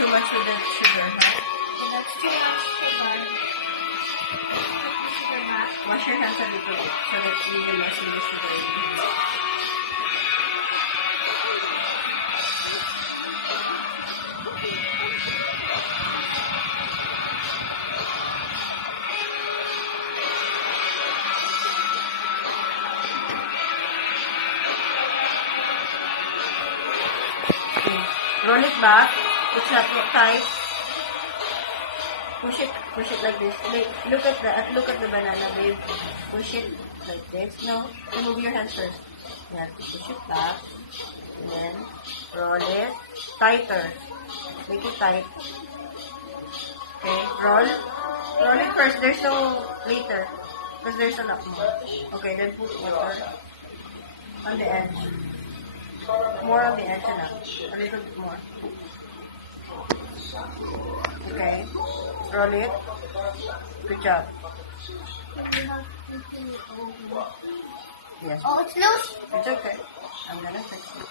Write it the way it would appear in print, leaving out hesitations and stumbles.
too much with the sugar, huh? So that's too much sugar. Sugar na. Wash your hands a little bit so that you will lessen the sugar. Okay. Roll it back. It's not tight. Push it like this. Look at the banana, babe. Push it like this. No, remove your hands first. Yeah, push it back. And then roll it tighter. Make it tight. Okay, roll it first. There's no later, because there's a lot more. Okay, then put water on the edge. More on the edge, enough. A little bit more. Okay. Roll it. Good job. Yes. Oh, it's loose. It's okay. I'm gonna fix it.